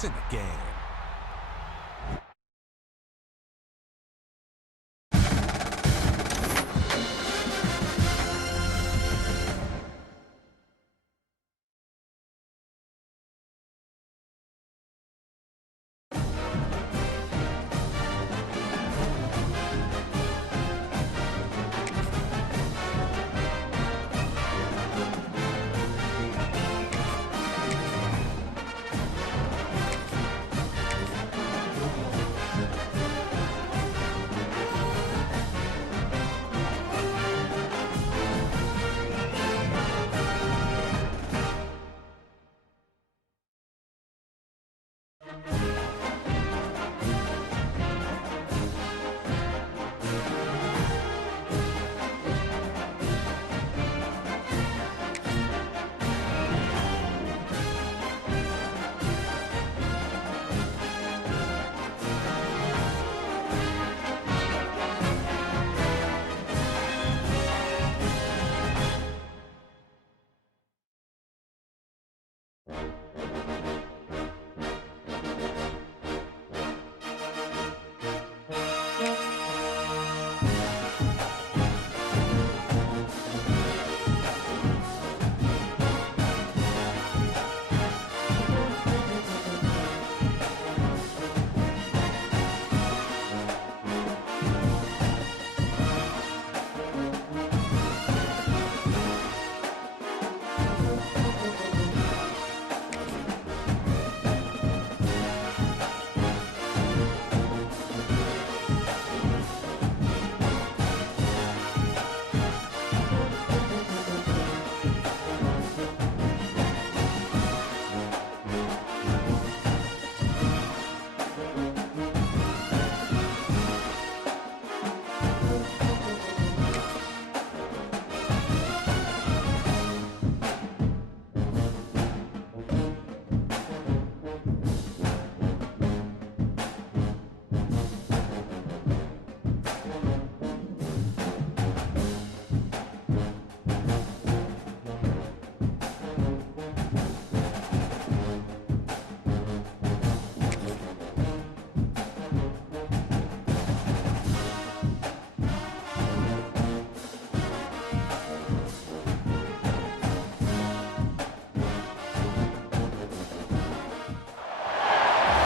points in the game.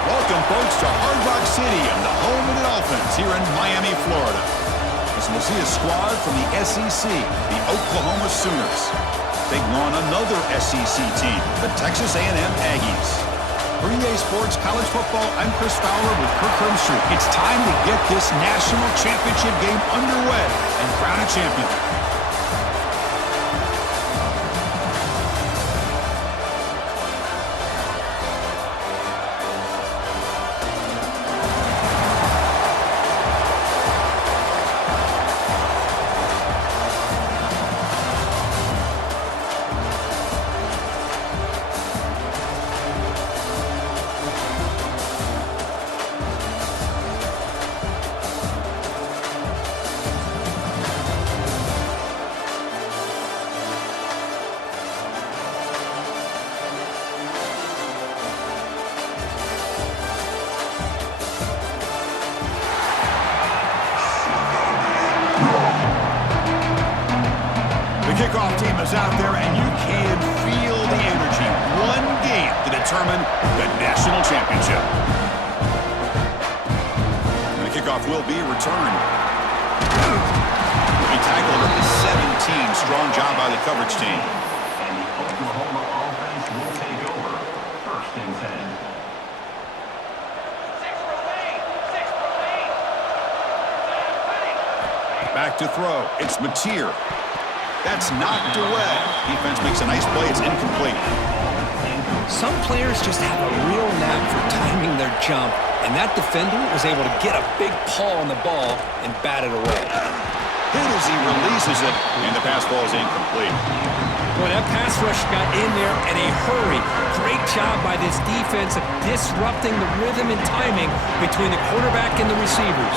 Welcome, folks, to Hard Rock Stadium, the home of the Dolphins here in Miami, Florida. As we'll see a squad from the SEC, the Oklahoma Sooners, taking on another SEC team, the Texas A&M Aggies. For EA Sports College Football, I'm Chris Fowler with Kirk Herbstreit. It's time to get this national championship game underway and crown a champion. Kickoff team is out there, and you can feel the energy. One game to determine the national championship. And the kickoff will be returned. He tackled at the 17. Strong job by the coverage team. And the Oklahoma offense will take over. 1st and 10. Back to throw. It's Mateer. That's knocked away. Defense makes a nice play. It's incomplete. Some players just have a real knack for timing their jump, and that defender was able to get a big paw on the ball and bat it away. Hit as he releases it, and the pass ball is incomplete. Boy, that pass rush got in there in a hurry. Great job by this defense of disrupting the rhythm and timing between the quarterback and the receivers.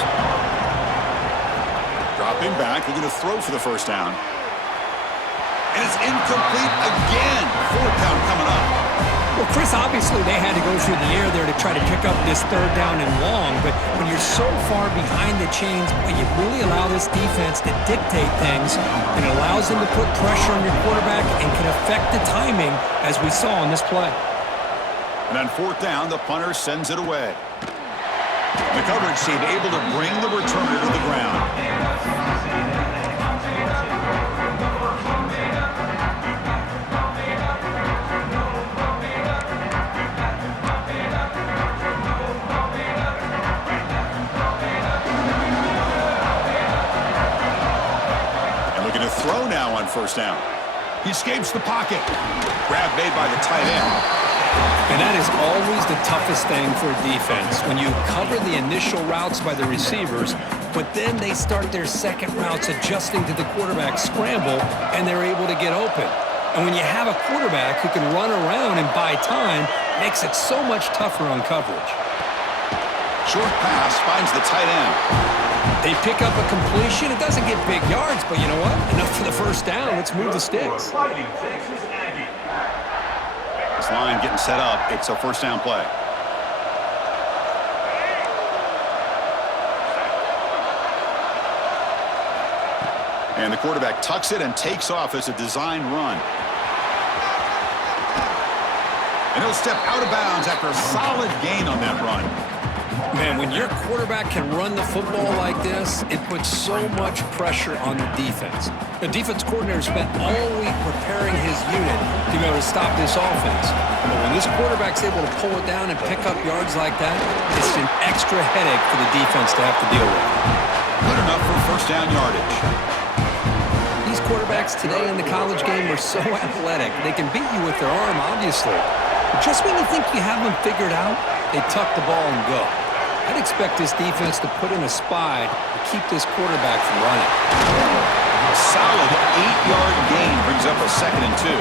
Dropping back, looking to throw for the first down. And it's incomplete again. 4th down coming up. Well, Chris, obviously they had to go through the air there to try to pick up this third down and long, but when you're so far behind the chains, boy, you really allow this defense to dictate things, and it allows them to put pressure on your quarterback and can affect the timing, as we saw on this play. And on fourth down, the punter sends it away. The coverage team able to bring the returner to the ground. And looking to throw now on first down. He escapes the pocket. Grab made by the tight end. And that is always the toughest thing for a defense, when you cover the initial routes by the receivers, but then they start their second routes adjusting to the quarterback scramble, and they're able to get open. And when you have a quarterback who can run around and buy time, it makes it so much tougher on coverage. Short pass finds the tight end. They pick up a completion. It doesn't get big yards, but you know what? Enough for the first down. Let's move the sticks. This line getting set up. It's a first down play. And the quarterback tucks it and takes off as a designed run. And he'll step out of bounds after a solid gain on that run. Man, when your quarterback can run the football like this, it puts so much pressure on the defense. The defense coordinator spent all week preparing his unit to be able to stop this offense. But when this quarterback's able to pull it down and pick up yards like that, it's an extra headache for the defense to have to deal with. Good enough for first down yardage. These quarterbacks today in the college game are so athletic. They can beat you with their arm, obviously. But just when you think you have them figured out, they tuck the ball and go. I'd expect this defense to put in a spy to keep this quarterback from running. A solid 8-yard gain brings up a 2nd and 2.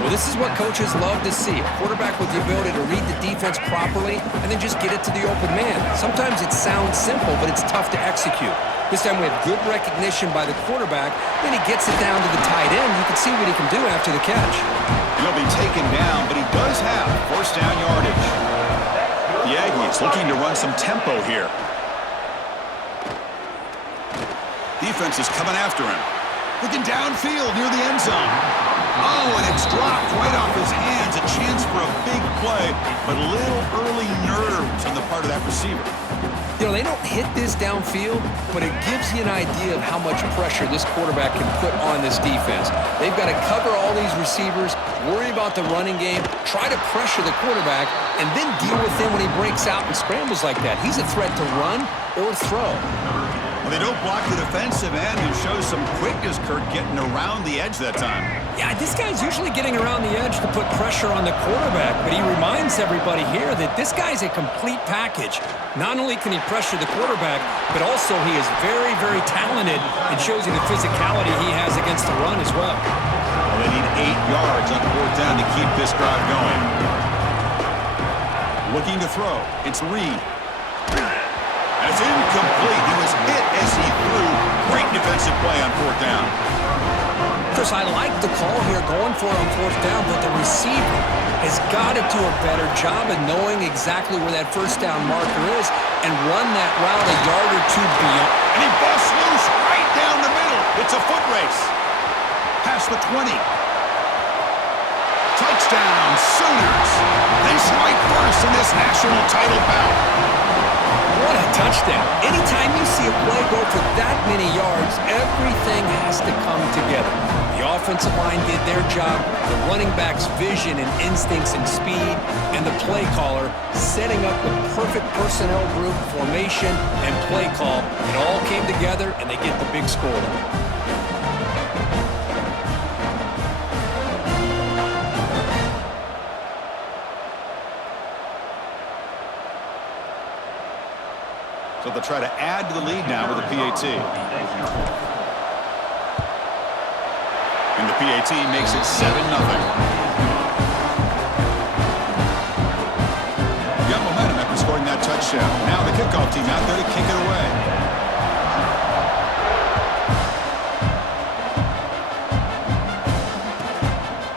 Well, this is what coaches love to see. A quarterback with the ability to read the defense properly and then just get it to the open man. Sometimes it sounds simple, but it's tough to execute. This time we have good recognition by the quarterback. Then he gets it down to the tight end. You can see what he can do after the catch. He'll be taken down, but he does have first down yardage. The Aggies looking to run some tempo here. Defense is coming after him. Looking downfield near the end zone. Oh, and it's dropped right off his hands. A chance for a big play, but little early nerves on the part of that receiver. You know, they don't hit this downfield, but it gives you an idea of how much pressure this quarterback can put on this defense. They've got to cover all these receivers, worry about the running game, try to pressure the quarterback, and then deal with him when he breaks out and scrambles like that. He's a threat to run or throw. Well, they don't block the defensive end and show some quickness, Kurt, getting around the edge that time. Yeah, this guy's usually getting around the edge to put pressure on the quarterback, but he reminds everybody here that this guy's a complete package. Not only can he pressure the quarterback, but also he is very, very talented and shows you the physicality he has against the run as well. Well, they need 8 yards on fourth down to keep this drive going. Looking to throw. It's Reed. And it's incomplete. He was hit as he threw. Great defensive play on fourth down. Chris, I like the call here going for it on fourth down, but the receiver has got to do a better job of knowing exactly where that first down marker is and run that route a yard or two beyond. And he busts loose right down the middle. It's a foot race. Past the 20. Touchdown, Sooners. They strike first in this national title bout. What a touchdown. Anytime you see a play go for that many yards, everything has to come together. The offensive line did their job, the running back's vision and instincts and speed, and the play caller setting up the perfect personnel group, formation, and play call. It all came together, and they get the big score. So they'll try to add to the lead now with the PAT. And the PAT makes it 7-0. Got momentum after scoring that touchdown. Now the kickoff team out there to kick it away.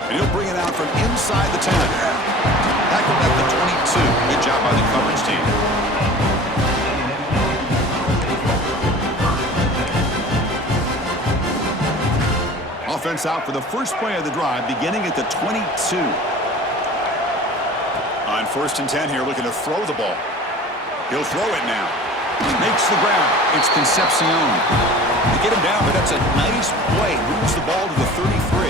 And he'll bring it out from inside inside the 10. Tackled at the 22. Good job by the coverage team. Offense out for the first play of the drive, beginning at the 22. On 1st and 10 here, looking to throw the ball. He'll throw it now. Makes the ground. It's Concepcion. They get him down, but that's a nice play. Moves the ball to the 33.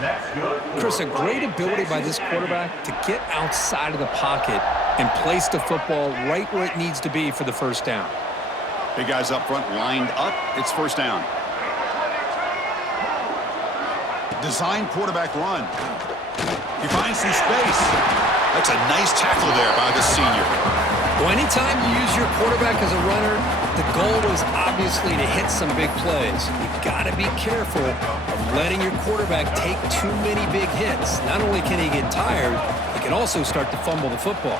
That's good. Chris, a great ability by this quarterback to get outside of the pocket and place the football right where it needs to be for the first down. Big guys up front lined up. It's first down. Design quarterback run. He finds some space. That's a nice tackle there by the senior. Well, anytime you use your quarterback as a runner, the goal is obviously to hit some big plays. You got to be careful of letting your quarterback take too many big hits. Not only can he get tired, he can also start to fumble the football.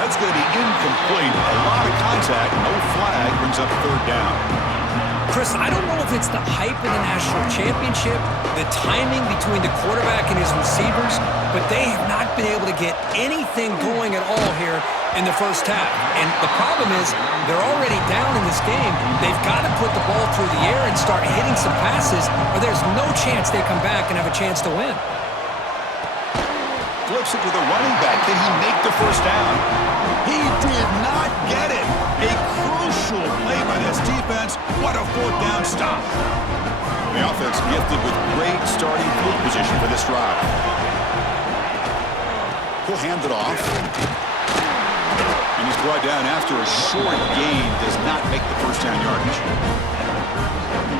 That's going to be incomplete. A lot of contact. No flag. Brings up third down. Chris, I don't know if it's the hype of the national championship, the timing between the quarterback and his receivers, but they have not been able to get anything going at all here in the first half. And the problem is they're already down in this game. They've got to put the ball through the air and start hitting some passes, or there's no chance they come back and have a chance to win. Flips it to the running back. Can he make the first down? He did not get it. A crucial play by this defense. What a fourth down stop. The offense gifted with great starting field position for this drive. He'll hand it off. And he's brought down after a short gain. Does not make the first down yardage.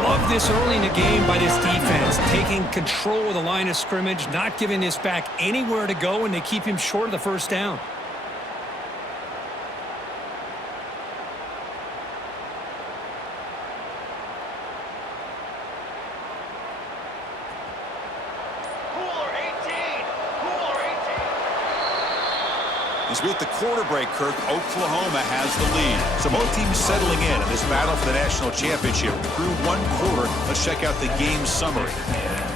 Love this early in the game by this defense, taking control of the line of scrimmage, not giving this back anywhere to go, and they keep him short of the first down. As we hit the quarter break, Kirk, Oklahoma has the lead. So both teams settling in this battle for the national championship through one quarter. Let's check out the game summary.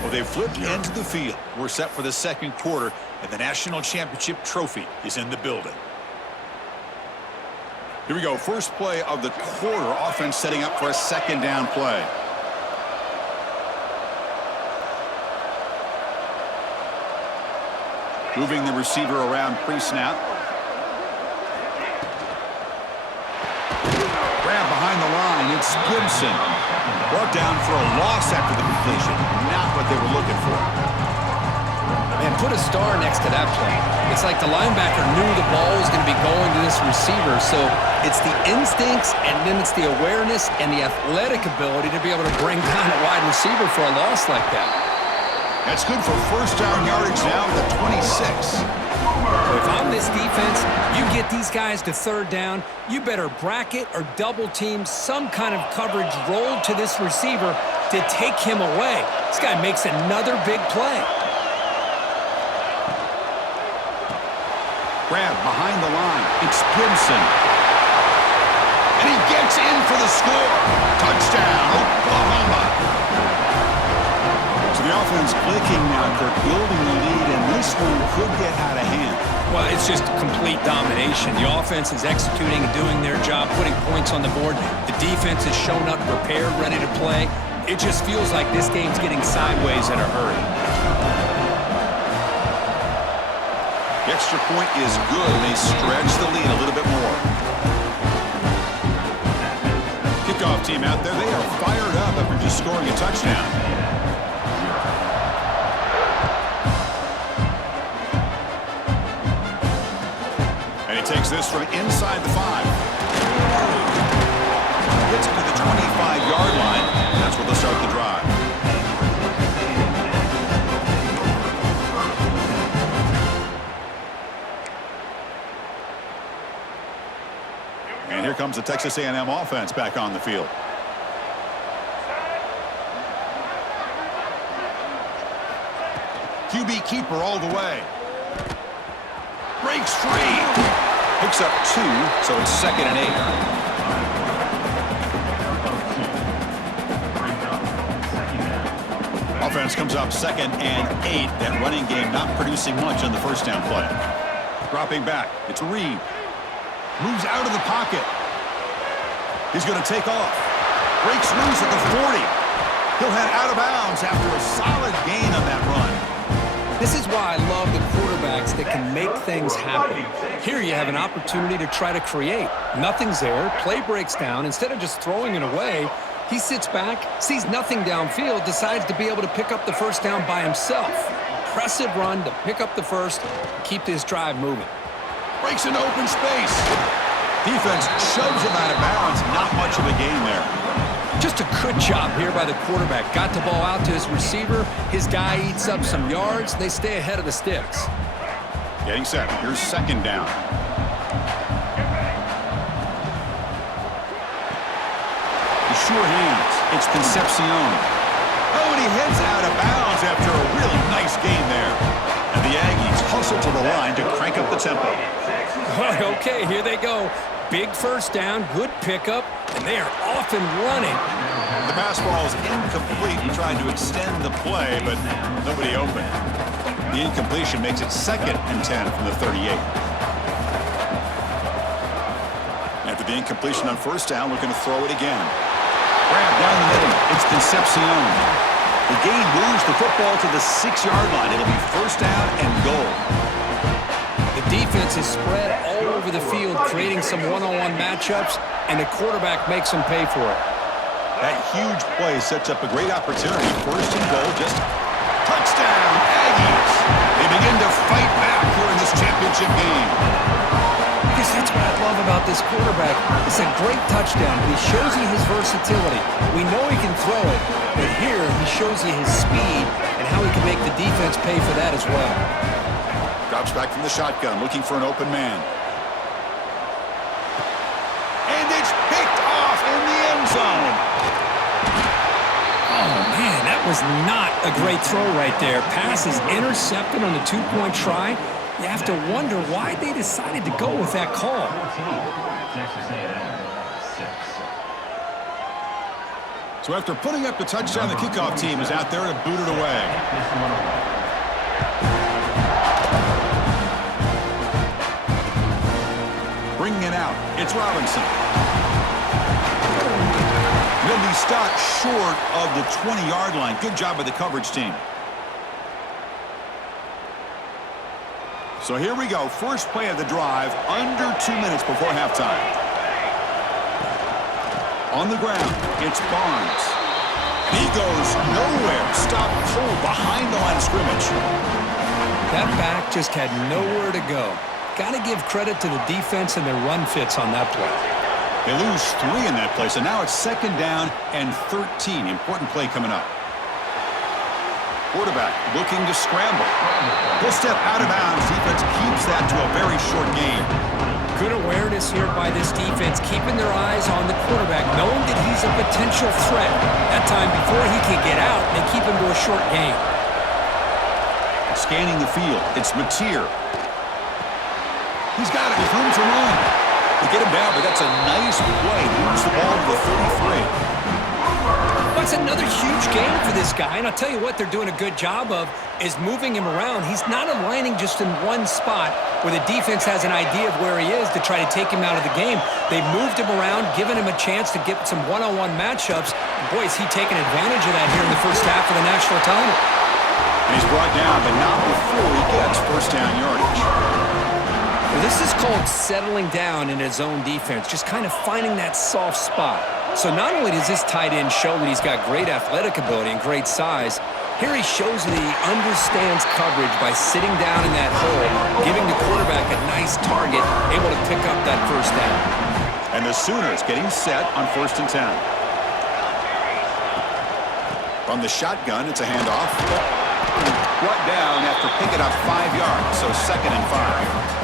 Well, they've flipped into the field. We're set for the second quarter, and the national championship trophy is in the building. Here we go. First play of the quarter. Offense setting up for a second down play. Moving the receiver around pre-snap. Grab behind the line. It's Gibson. Brought down for a loss after the completion. Not what they were looking for. Man, put a star next to that play. It's like the linebacker knew the ball was going to be going to this receiver. So it's the instincts, and then it's the awareness and the athletic ability to be able to bring down a wide receiver for a loss like that. That's good for first down yardage now at the 26. If I'm this defense, you get these guys to third down, you better bracket or double team some kind of coverage rolled to this receiver to take him away. This guy makes another big play. Grab behind the line. It's Gibson. And he gets in for the score. Touchdown, Oklahoma. So the offense clicking now, Kirk, building the lead, and this one could get out of hand. Well, it's just complete domination. The offense is executing and doing their job, putting points on the board. The defense has shown up prepared, ready to play. It just feels like this game's getting sideways in a hurry. The extra point is good, and they stretch the lead a little bit more. Kickoff team out there, they are fired up after just scoring a touchdown. Takes this from inside the 5. Gets it to the 25-yard line. That's where they'll start the drive. And here comes the Texas A&M offense back on the field. QB keeper all the way. Breaks free. Picks up 2, so it's 2nd and 8. defense comes up 2nd and 8. That running game not producing much on the first down play. Dropping back. It's Reed. Moves out of the pocket. He's going to take off. Breaks loose at the 40. He'll head out of bounds after a solid gain on that run. This is why I love the quarterbacks that can make things happen. Here you have an opportunity to try to create. Nothing's there. Play breaks down. Instead of just throwing it away, he sits back, sees nothing downfield, decides to be able to pick up the first down by himself. Impressive run to pick up the first, keep this drive moving. Breaks into open space. Defense shoves him out of bounds. Not much of a gain there. Just a good job here by the quarterback. Got the ball out to his receiver. His guy eats up some yards. They stay ahead of the sticks. Getting set. Here's 2nd down. Sure hands. It's Concepcion. Oh, and he heads out of bounds after a really nice gain there. And the Aggies hustle to the line to crank up the tempo. Okay, here they go. Big first down, good pickup, and they are off and running. The pass ball is incomplete. He tried to extend the play, but nobody open. The incompletion makes it 2nd and 10 from the 38. After the incompletion on first down, looking to throw it again. Grab down the middle. It's Concepcion. The gain moves the football to the 6-yard line. It'll be first down and goal. The defense is spread all over the field, creating some one-on-one matchups, and the quarterback makes them pay for it. That huge play sets up a great opportunity. First and goal, just touchdown, Aggies. They begin to fight back here in this championship game. Because that's what I love about this quarterback. It's a great touchdown. He shows you his versatility. We know he can throw it, but here he shows you his speed and how he can make the defense pay for that as well. Drops back from the shotgun, looking for an open man. And it's picked off in the end zone. Oh, man, that was not a great throw right there. Pass is intercepted on the 2-point try. You have to wonder why they decided to go with that call. Texas A&M, 6. So after putting up the touchdown, the kickoff team is out there to boot it away. Bringing it out, it's Robinson. He'll be stopped short of the 20-yard line. Good job by the coverage team. So here we go. First play of the drive, under 2 minutes before halftime. On the ground, it's Barnes. He goes nowhere. Stop cold behind the line of scrimmage. That back just had nowhere to go. Got to give credit to the defense and their run fits on that play. They lose 3 in that play, so now it's 2nd down and 13. Important play coming up. Quarterback looking to scramble. He'll step out of bounds. Defense keeps that to a very short gain. Good awareness here by this defense, keeping their eyes on the quarterback, knowing that he's a potential threat. That time before he can get out, they keep him to a short gain. Scanning the field, it's Mateer. He's got it with room to run. They get him down, but that's a nice play. Moves the ball to the 33. That's another huge game for this guy, and I'll tell you what they're doing a good job of is moving him around. He's not aligning just in one spot where the defense has an idea of where he is to try to take him out of the game. They've moved him around, given him a chance to get some one-on-one matchups. And boy, is he taking advantage of that here in the first half of the national title. And he's brought down, but not before he gets first down yardage. Well, this is called settling down in his own defense, just kind of finding that soft spot. So not only does this tight end show that he's got great athletic ability and great size, here he shows that he understands coverage by sitting down in that hole, giving the quarterback a nice target, able to pick up that first down. And the Sooners getting set on 1st and 10. From the shotgun, it's a handoff. Brought down after picking up 5 yards, so 2nd and 5.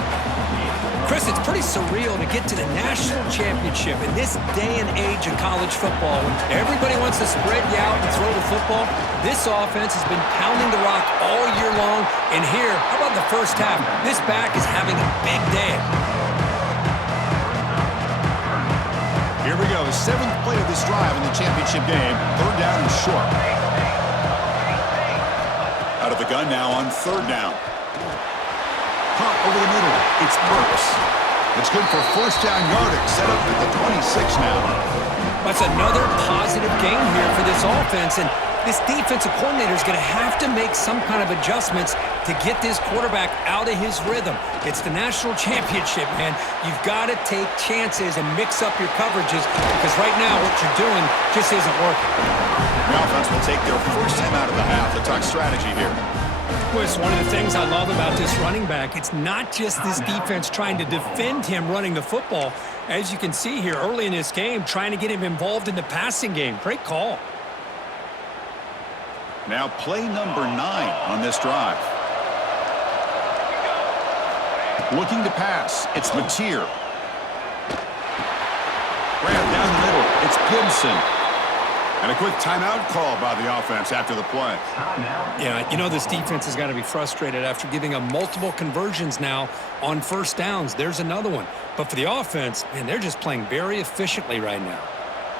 Chris, it's pretty surreal to get to the national championship in this day and age of college football when everybody wants to spread you out and throw the football. This offense has been pounding the rock all year long, and here, how about the first half? This back is having a big day. Here we go, 7th play of this drive in the championship game. 3rd down and short. Out of the gun now on third down. Pop over the middle. It's Burks. It's good for first down yardage. Set up at the 26 now. That's another positive game here for this offense, and this defensive coordinator is going to have to make some kind of adjustments to get this quarterback out of his rhythm. It's the national championship, man. You've got to take chances and mix up your coverages because right now what you're doing just isn't working. The offense will take their first time out of the half. The tuck strategy here. Well, it's one of the things I love about this running back. It's not just this defense trying to defend him running the football. As you can see here early in this game, trying to get him involved in the passing game. Great call. Now play number 9 on this drive. Looking to pass. It's Mateer. Ran down the middle. It's Gibson. And a quick timeout call by the offense after the play. Yeah, you know this defense has got to be frustrated after giving them multiple conversions now on first downs. There's another one. But for the offense, man, they're just playing very efficiently right now.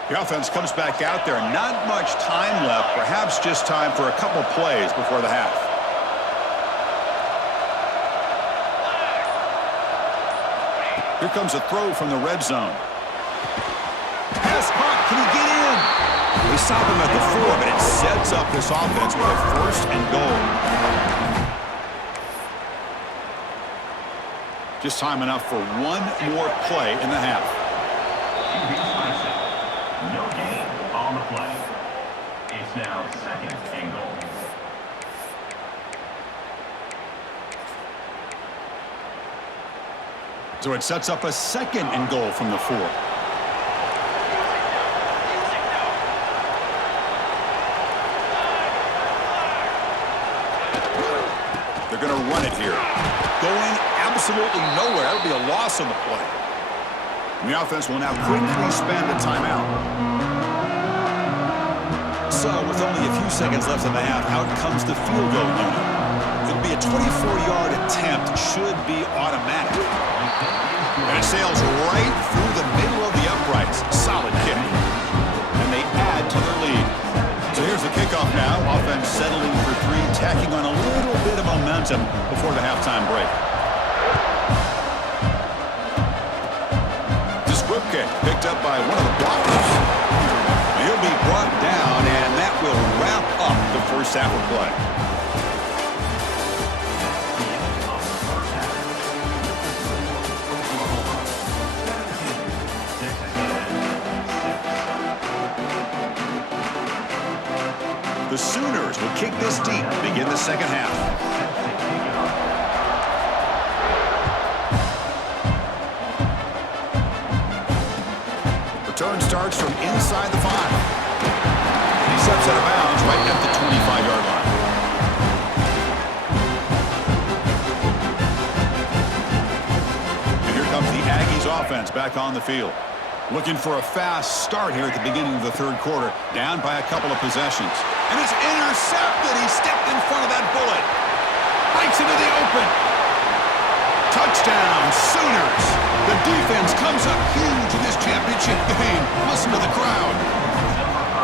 The offense comes back out there. Not much time left. Perhaps just time for a couple plays before the half. Here comes a throw from the red zone. Pass caught. Can he get in? They stop him at the 4, but it sets up this offense with a first and goal. Just time enough for one more play in the half. No gain on the play. It's now second and goal. So it sets up a second and goal from the 4. They're going to run it here. Going absolutely nowhere. That'll be a loss on the play. And the offense will now quickly spend a timeout. So, with only a few seconds left in the half, out comes the field goal unit. It'll be a 24-yard attempt. Should be automatic. And it sails right through the middle of the uprights. Solid kick. And they add to their lead. So here's the kickoff now. Offense settling for 3, tacking on a little bit of momentum before the halftime break. This whip kick picked up by one of the blockers. He'll be brought down, and that will wrap up the first half of play. The Sooners will kick this deep, begin the second half. Return starts from inside the 5. He steps out of bounds right at the 25-yard line. And here comes the Aggies offense back on the field. Looking for a fast start here at the beginning of the third quarter. Down by a couple of possessions. And it's intercepted. He stepped in front of that bullet. Bites into the open. Touchdown, Sooners. The defense comes up huge in this championship game. Listen to the crowd.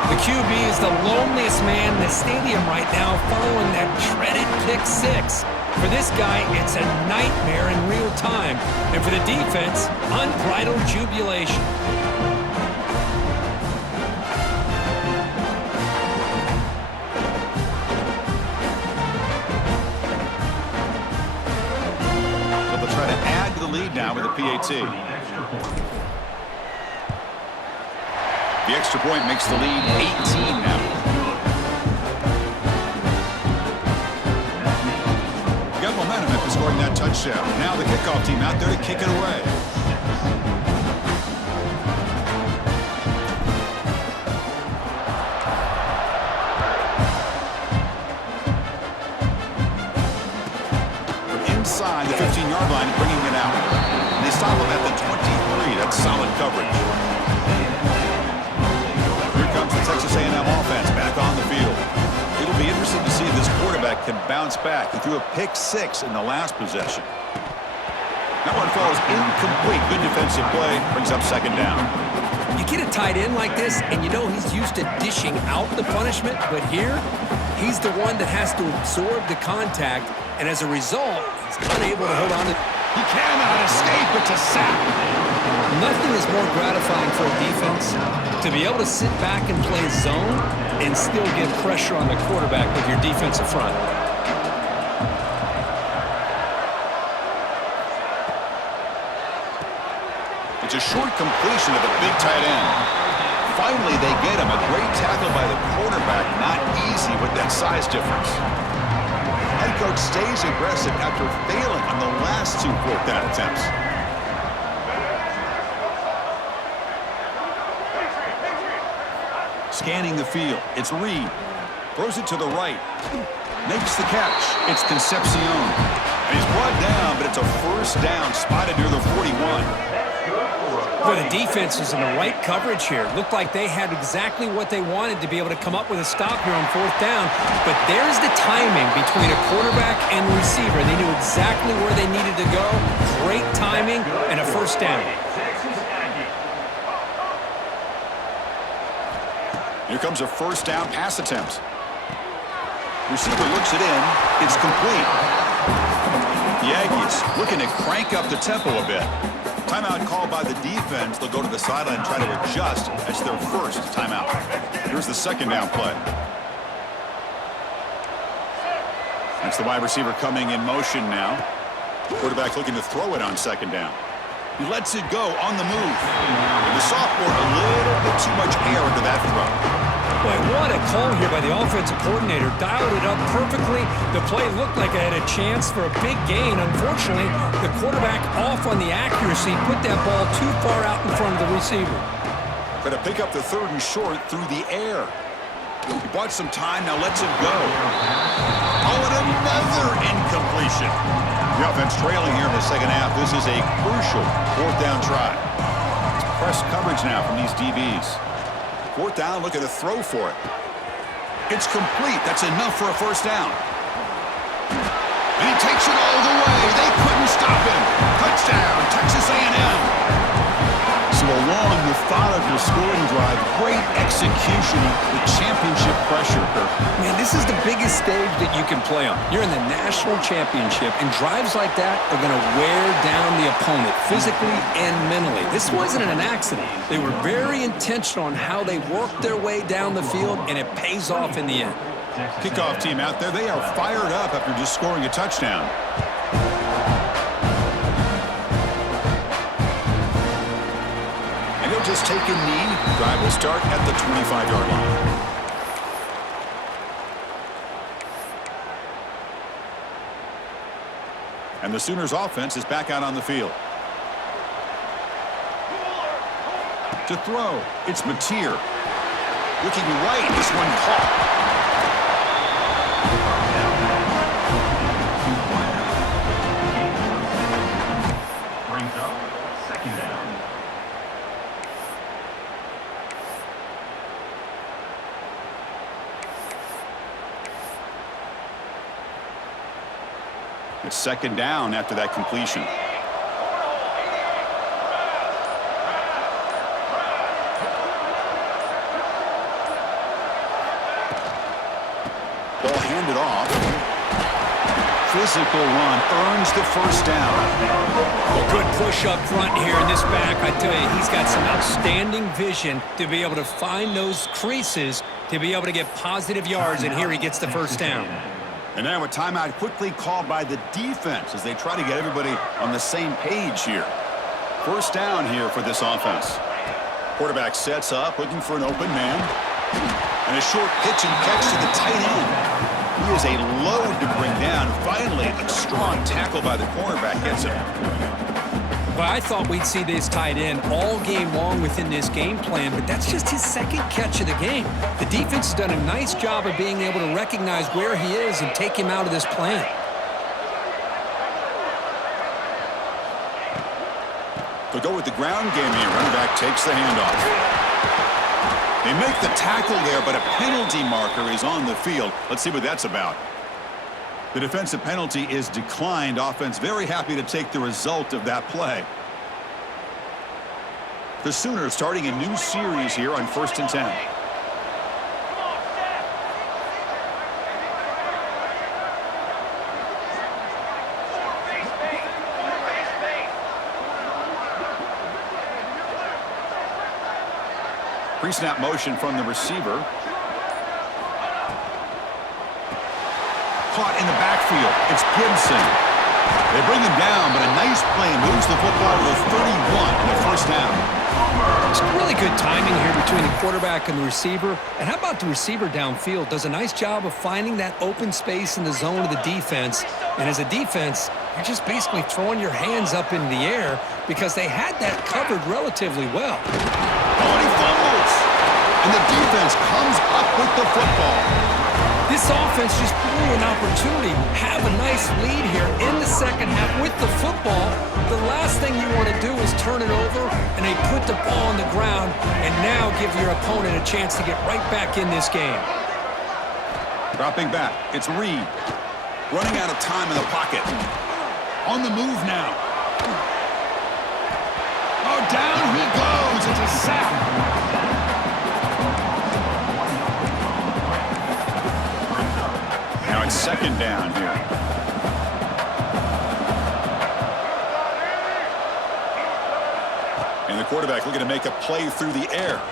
The QB is the loneliest man in the stadium right now following that dreaded pick 6. For this guy, it's a nightmare in real time. And for the defense, unbridled jubilation. So they'll try to add to the lead now with a PAT. The extra point makes the lead 18 now. Got momentum after scoring that touchdown. Now the kickoff team out there to kick it away. From inside the 15-yard line, bringing it out. And they stop him at the 23. That's solid coverage. Here comes the Texas A&M offense back on the field. It'll be interesting to see if this quarterback can bounce back. He threw a pick 6 in the last possession. That one falls incomplete. Good defensive play. Brings up second down. You get a tight end like this, and you know he's used to dishing out the punishment, but here, He's the one that has to absorb the contact, and as a result, he's unable to hold on to. He cannot escape. It's a sack. Nothing is more gratifying for a defense to be able to sit back and play zone and still get pressure on the quarterback with your defensive front. It's a short completion of the big tight end. Finally, they get him. A great tackle by the quarterback. Not easy with that size difference. Head coach stays aggressive after failing on the last 2 fourth down attempts. Scanning the field. It's Reed. Throws it to the right. Makes the catch. It's Concepcion. And he's brought down, but it's a first down spotted near the 41. Well, the defense was in the right coverage here. Looked like they had exactly what they wanted to be able to come up with a stop here on 4th down. But there's the timing between a quarterback and the receiver. They knew exactly where they needed to go. Great timing and a first down. Here comes a first down pass attempt. Receiver looks it in. It's complete. The Aggies looking to crank up the tempo a bit. Timeout called by the defense. They'll go to the sideline and try to adjust. It's their first timeout. Here's the second down play. That's the wide receiver coming in motion now. Quarterback looking to throw it on second down. He lets it go on the move. And the sophomore, a little bit too much air into that throw. Boy, what a call here by the offensive coordinator. Dialed it up perfectly. The play looked like it had a chance for a big gain. Unfortunately, the quarterback off on the accuracy, put that ball too far out in front of the receiver. Going to pick up the 3rd and short through the air. He bought some time, now lets it go. Oh, and another incompletion. The offense trailing here in the second half. This is a crucial 4th down try. It's press coverage now from these DBs. 4th down, looking to throw for it. It's complete. That's enough for a first down. And he takes it all the way. They couldn't stop him. Touchdown, Texas A&M. So a long, methodical scoring drive. Great execution with championship pressure, Kirk. Man, this is the biggest stage that you can play on. You're in the national championship, and drives like that are going to wear down the opponent physically and mentally. This wasn't an accident. They were very intentional on how they worked their way down the field, and it pays off in the end. Kickoff team out there, they are fired up after just scoring a touchdown. And he'll just take a knee. Drive will start at the 25-yard line. And the Sooners offense is back out on the field. To throw, it's Mateer. Looking right, this one caught. Brings up 2nd down. It's 2nd down after that completion. Ball handed off. Physical run earns the first down. A good push up front here in this back. I tell you, he's got some outstanding vision to be able to find those creases to be able to get positive yards, and here he gets the first down. And now a timeout quickly called by the defense as they try to get everybody on the same page here. First down here for this offense. Quarterback sets up, looking for an open man. And a short pitch and catch to the tight end. He is a load to bring down. Finally, a strong tackle by the cornerback gets him. Well, I thought we'd see this tight end all game long within this game plan, but that's just his 2nd catch of the game. The defense has done a nice job of being able to recognize where he is and take him out of this plan. They'll go with the ground game here. Running back takes the handoff. They make the tackle there, but a penalty marker is on the field. Let's see what that's about. The defensive penalty is declined. Offense very happy to take the result of that play. The Sooners starting a new series here on 1st and 10. Pre-snap motion from the receiver. Caught in the backfield. It's Gibson. They bring him down, but a nice play moves the football to the 31 in the first down. It's really good timing here between the quarterback and the receiver. And how about the receiver downfield? Does a nice job of finding that open space in the zone of the defense. And as a defense, you're just basically throwing your hands up in the air because they had that covered relatively well. Oh, and he fumbles. And the defense comes up with the football. This offense just blew an opportunity. Have a nice lead here in the second half with the football. The last thing you want to do is turn it over, and they put the ball on the ground and now give your opponent a chance to get right back in this game. Dropping back, it's Reed. Running out of time in the pocket. On the move now. Oh, down he goes. It's a sack. Now it's second down here. And the quarterback looking to make a play through the air.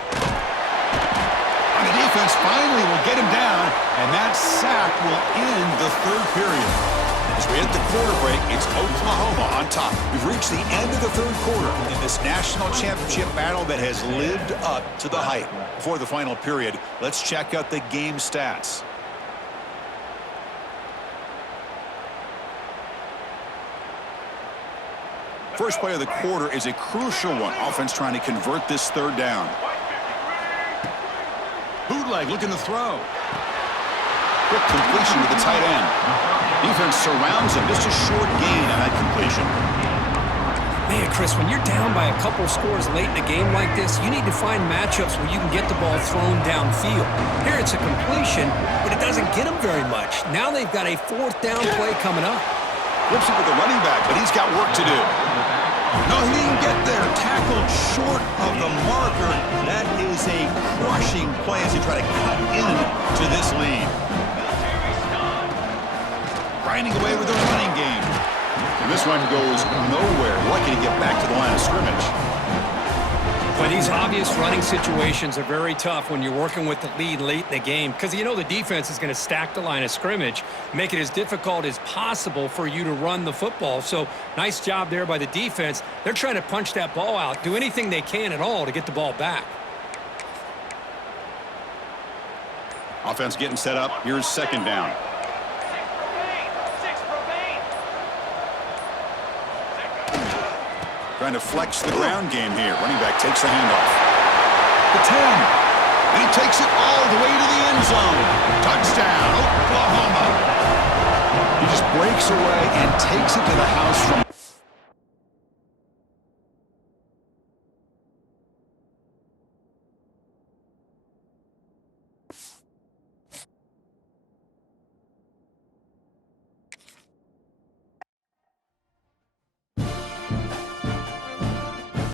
And the defense finally will get him down, and that sack will end the third period. As we hit the quarter break, it's Oklahoma on top. We've reached the end of the third quarter in this national championship battle that has lived up to the hype. Before the final period, let's check out the game stats. First play of the quarter is a crucial one. Offense trying to convert this third down. Bootleg looking to throw. Quick completion to the tight end. Defense surrounds him. Just a short gain on that completion. Man, Chris, when you're down by a couple scores late in a game like this, you need to find matchups where you can get the ball thrown downfield. Here it's a completion, but it doesn't get them very much. Now they've got a fourth down play coming up. Flips it with the running back, but he's got work to do. No, he didn't get there. Tackled short of the marker. That is a crushing play as he try to cut into this lead. Grinding away with the running game. And this one goes nowhere. Lucky to get back to the line of scrimmage. But these obvious running situations are very tough when you're working with the lead late in the game because you know the defense is going to stack the line of scrimmage, make it as difficult as possible for you to run the football. So nice job there by the defense. They're trying to punch that ball out, do anything they can at all to get the ball back. Offense getting set up. Here's second down. Trying to flex the ground game here. Running back takes the handoff. The 10. And he takes it all the way to the end zone. Touchdown, Oklahoma. He just breaks away and takes it to the house from